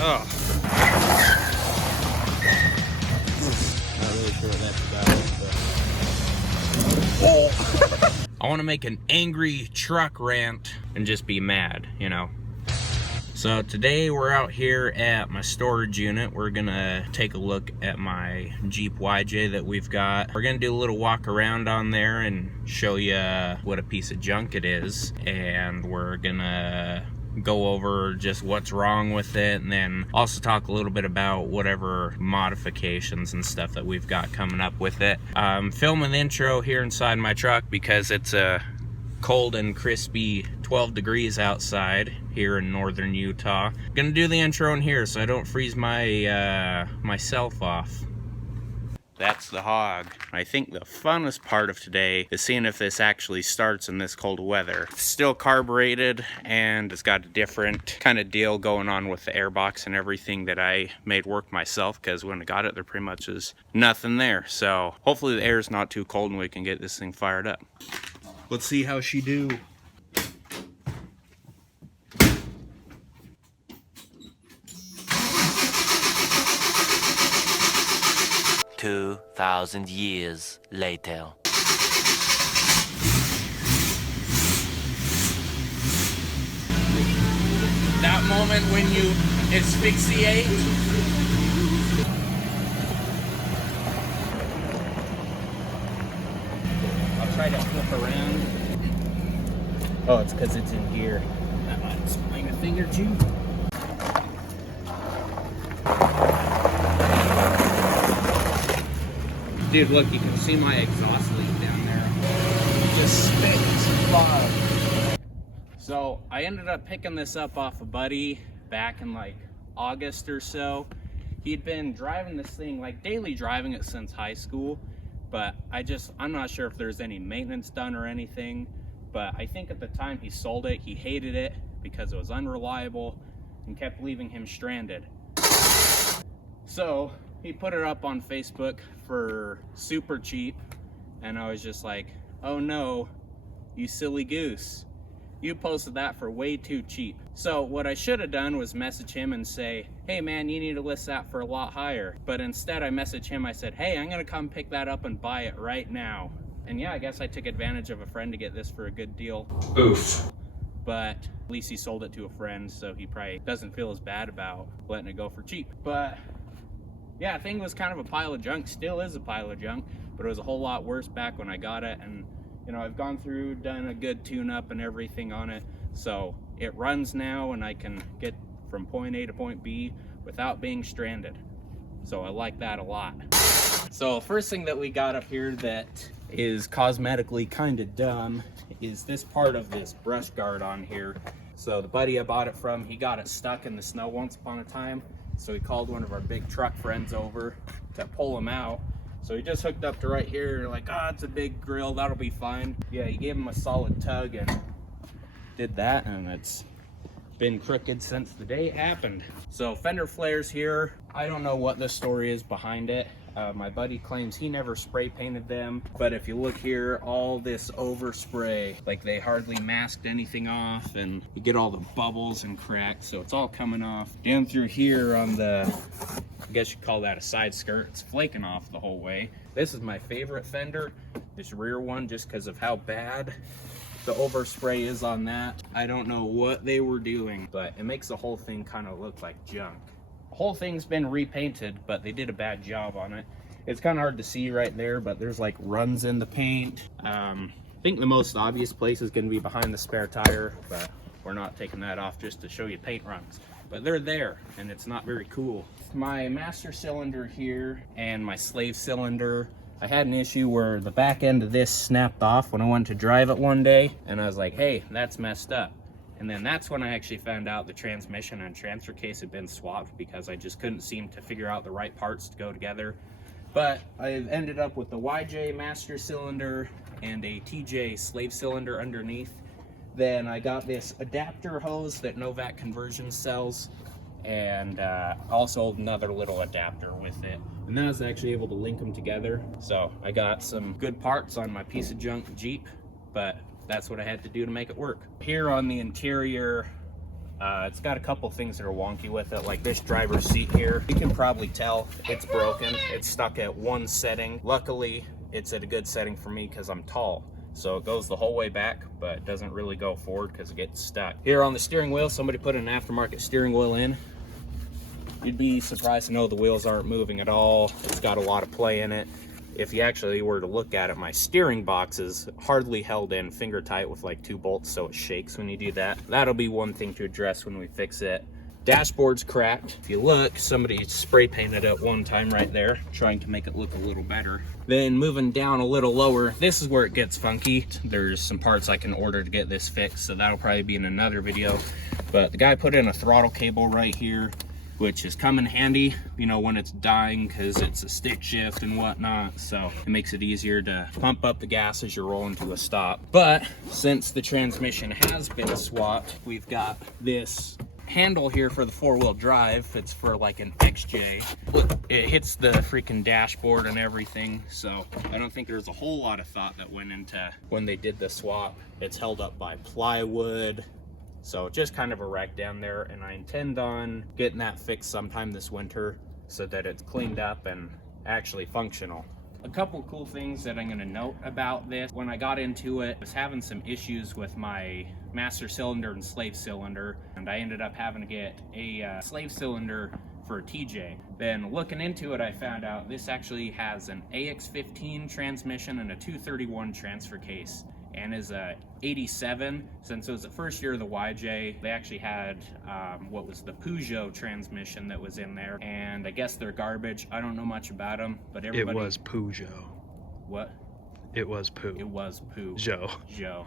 Oh. Not really sure what that's about, but... Oh! I want to make an angry truck rant and just be mad, you know. So today we're out here at my storage unit. We're gonna take a look at my Jeep YJ that we've got. We're gonna do a little walk around on there and show you what a piece of junk it is. And we're gonna go over just what's wrong with it, and then also talk a little bit about whatever modifications and stuff that we've got coming up with it. I'm filming the intro here inside my truck because it's a cold and crispy 12 degrees outside here in northern Utah. Gonna do the intro in here so I don't freeze my myself off. That's the hog. I think the funnest part of today is seeing if this actually starts in this cold weather. It's still carbureted, and it's got a different kind of deal going on with the airbox and everything that I made work myself, because when I got it, there pretty much is nothing there. So hopefully the air is not too cold and we can get this thing fired up. Let's see how she do. 2,000 years later. That moment when you asphyxiate. I'll try to flip around. Oh, it's because it's in here. That might explain a thing or two. Dude, look, you can see my exhaust leak down there. It just spits fog. So I ended up picking this up off a buddy back in like August or so. He'd been driving this thing, like daily driving it since high school, but I'm not sure if there's any maintenance done or anything, but I think at the time he sold it, he hated it because it was unreliable and kept leaving him stranded. So he put it up on Facebook for super cheap, and I was just like, oh no, you silly goose. You posted that for way too cheap. So what I should have done was message him and say, hey man, you need to list that for a lot higher. But instead I messaged him, I said, hey, I'm gonna come pick that up and buy it right now. And yeah, I guess I took advantage of a friend to get this for a good deal. Oof. But at least he sold it to a friend, so he probably doesn't feel as bad about letting it go for cheap. But yeah, the thing was kind of a pile of junk, still is a pile of junk, but it was a whole lot worse back when I got it. And you know, I've gone through, done a good tune-up and everything on it, so it runs now and I can get from point A to point B without being stranded. So I like that a lot. So first thing that we got up here that is cosmetically kind of dumb is this part of this brush guard on here. So the buddy I bought it from, he got it stuck in the snow once upon a time. So he called one of our big truck friends over to pull him out. So he just hooked up to right here, like, oh, it's a big grill, that'll be fine. Yeah, he gave him a solid tug and did that, and it's been crooked since the day it happened. So fender flares here, I don't know what the story is behind it. My buddy claims he never spray painted them, but if you look here, all this overspray, like they hardly masked anything off, and you get all the bubbles and cracks, so it's all coming off. Down through here on the, I guess you'd call that a side skirt, it's flaking off the whole way. This is my favorite fender, this rear one, just because of how bad the overspray is on that. I don't know what they were doing, but it makes the whole thing kind of look like junk. The whole thing's been repainted, but they did a bad job on it. It's kind of hard to see right there, but there's like runs in the paint. I think the most obvious place is going to be behind the spare tire, but we're not taking that off just to show you paint runs. But they're there, and it's not very cool. My master cylinder here and my slave cylinder, I had an issue where the back end of this snapped off when I went to drive it one day, and I was like, hey, that's messed up. And then that's when I actually found out the transmission and transfer case had been swapped, because I just couldn't seem to figure out the right parts to go together. But I've ended up with the YJ master cylinder and a TJ slave cylinder underneath. Then I got this adapter hose that Novak Conversion sells, and also another little adapter with it. And then I was actually able to link them together. So I got some good parts on my piece of junk Jeep, but that's what I had to do to make it work. Here on the interior, It's got a couple things that are wonky with it, like this driver's seat here. You can probably tell it's broken. It's stuck at one setting. Luckily, it's at a good setting for me because I'm tall. So it goes the whole way back, but it doesn't really go forward because it gets stuck. Here on the steering wheel, somebody put an aftermarket steering wheel in. You'd be surprised to know the wheels aren't moving at all. It's got a lot of play in it. If you actually were to look at it, my steering box is hardly held in finger tight with like 2 bolts, so it shakes when you do that. That'll be one thing to address when we fix it. Dashboard's cracked. If you look, somebody spray painted it one time right there, trying to make it look a little better. Then moving down a little lower, this is where it gets funky. There's some parts I can order to get this fixed, so that'll probably be in another video. But the guy put in a throttle cable right here, which is come in handy, you know, when it's dying, because it's a stick shift and whatnot. So it makes it easier to pump up the gas as you're rolling to a stop. But since the transmission has been swapped, we've got this handle here for the 4-wheel drive. It's for like an XJ. It hits the freaking dashboard and everything, so I don't think there's a whole lot of thought that went into when they did the swap. It's held up by plywood, so just kind of a wreck down there, and I intend on getting that fixed sometime this winter so that it's cleaned up and actually functional. A couple cool things that I'm going to note about this. When I got into it, I was having some issues with my master cylinder and slave cylinder, and I ended up having to get a slave cylinder for a TJ. Then looking into it, I found out this actually has an AX15 transmission and a 231 transfer case, and is a 87. Since it was the first year of the YJ, they actually had what was the Peugeot transmission that was in there, and I guess they're garbage. I don't know much about them, but everybody... It was Peugeot. What? It was Poo. It was Poo. Joe. Joe.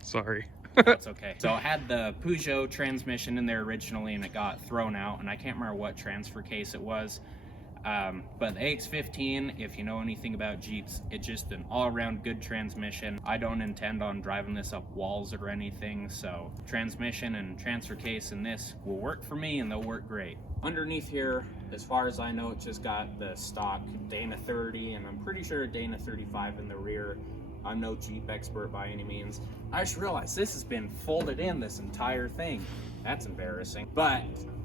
Sorry. That's okay. So I had the Peugeot transmission in there originally, and it got thrown out, and I can't remember what transfer case it was. But the AX15, if you know anything about Jeeps, it's just an all-around good transmission. I don't intend on driving this up walls or anything, so transmission and transfer case in this will work for me, and they'll work great. Underneath here, as far as I know, it's just got the stock Dana 30, and I'm pretty sure Dana 35 in the rear. I'm no Jeep expert by any means. I just realized this has been folded in, this entire thing. That's embarrassing. But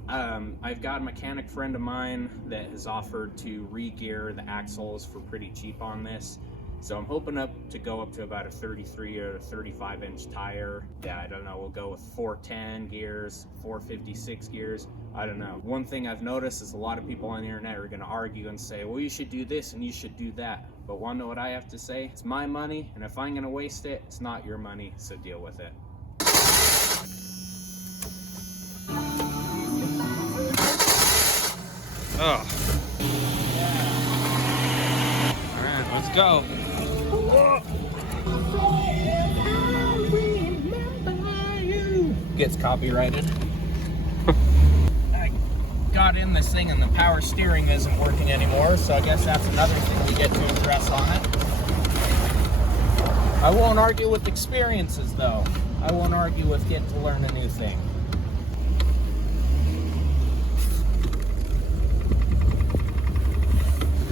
I've got a mechanic friend of mine that has offered to re-gear the axles for pretty cheap on this. So I'm hoping to go up to about a 33 or a 35 inch tire. Yeah, I don't know, we'll go with 410 gears, 456 gears, I don't know. One thing I've noticed is a lot of people on the internet are gonna argue and say, well, you should do this and you should do that. But wanna know what I have to say? It's my money, and if I'm gonna waste it, it's not your money, so deal with it. Oh. All right, let's go. Gets copyrighted. I got in this thing and the power steering isn't working anymore, so I guess that's another thing we get to address on it. I won't argue with experiences though. I won't argue with getting to learn a new thing.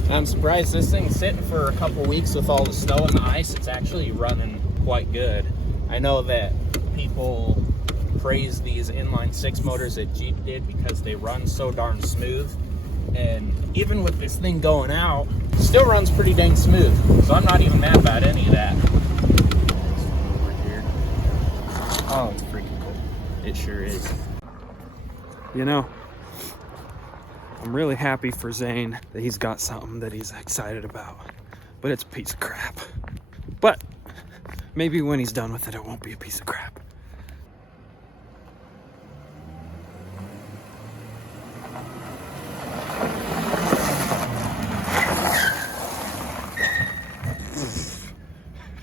I'm surprised this thing's sitting for a couple weeks with all the snow and the ice. It's actually running quite good. I know that people praise these inline 6 motors that Jeep did because they run so darn smooth. And even with this thing going out, it still runs pretty dang smooth. So I'm not even mad about any of that. Oh, it's freaking cool. It sure is. You know, I'm really happy for Zane that he's got something that he's excited about, but it's a piece of crap. But maybe when he's done with it, it won't be a piece of crap.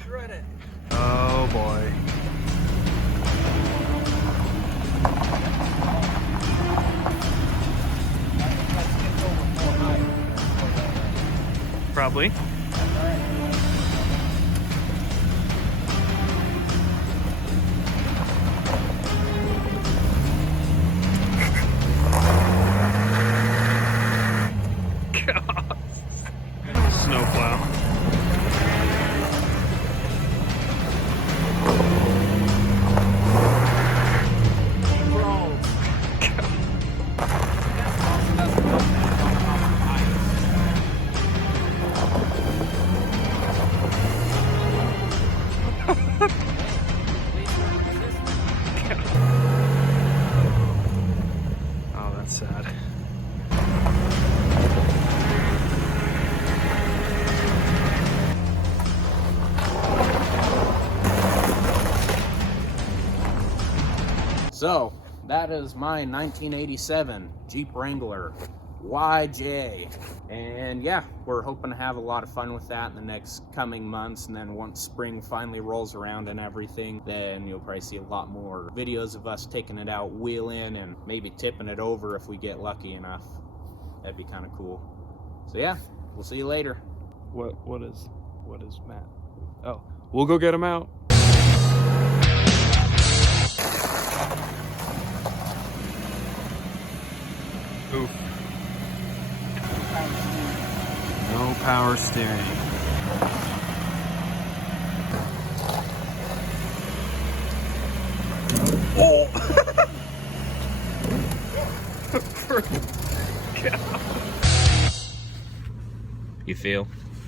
Shred it. Oh boy. Probably. God. Snowplow. Jeep So that is my 1987 Jeep Wrangler YJ. And yeah, we're hoping to have a lot of fun with that in the next coming months. And then once spring finally rolls around and everything, then you'll probably see a lot more videos of us taking it out, wheeling, and maybe tipping it over if we get lucky enough. That'd be kind of cool. So yeah, we'll see you later. What is Matt? Oh, we'll go get him out. Oof. No power steering. Oh! You feel?